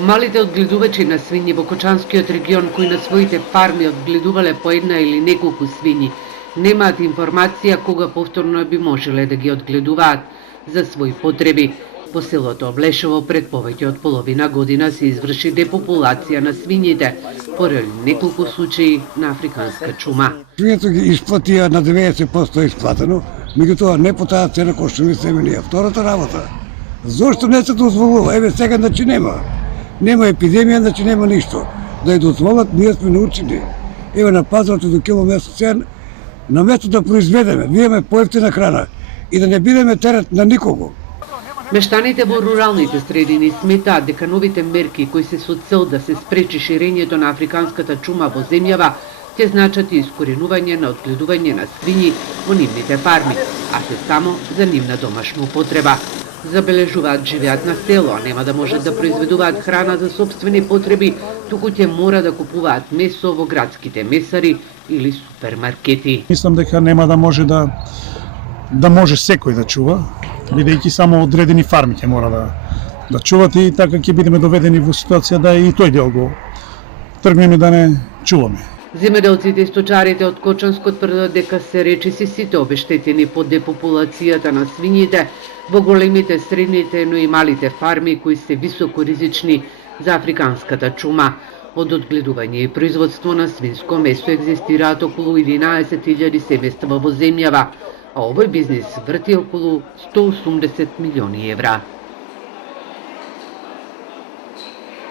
Малите одгледувачи на свињи во Кочанскиот регион кои на своите фарми одгледувале по една или неколку свињи, немаат информација кога повторно би можеле да ги одгледуваат за своји потреби. По селото Облешево пред повеќе од половина година се изврши депопулација на свињите поради неколку случаи на африканска чума. Свињето ги исплатија на 90% исплатено, меѓутоа не по таа цена кој што мислиме ние. Втората работа, зошто не се дозволува? Еве сега значи нема епидемија, значи нема ништо. Да ја дозволат, ние сме научени. Еве на пазарот до кило месо цен, на место да произведеме, да имаме поевтина храна и да не бидеме терет на никого. Мештаните во руралните средини сметаат дека новите мерки кои се со цел да се спречи ширењето на африканската чума во земјава ќе значат и искоренување на одгледување на свињи во нивните фарми, а се само за нивна домашна употреба. Забележуваат живеат на село, а нема да можат да произведуваат храна за сопствени потреби, туку ќе мора да купуваат месо во градските месари или супермаркети. Мислам дека нема да може да може секој да чува, бидејќи само одредени фарми ќе мора да чуват и така ќе бидеме доведени во ситуација да и тој дел го тргнеме да не чуваме. Земјоделците и сточарите од Кочанско тврдат дека се речиси сите обештетени по депопулацијата на свињите во големите, средните, но и малите фарми кои се високо ризични за африканската чума. Од одгледување и производство на свинско месо екзистираат околу 11.000 семејства во земјава, а овој бизнис врти околу 180 милиони евра.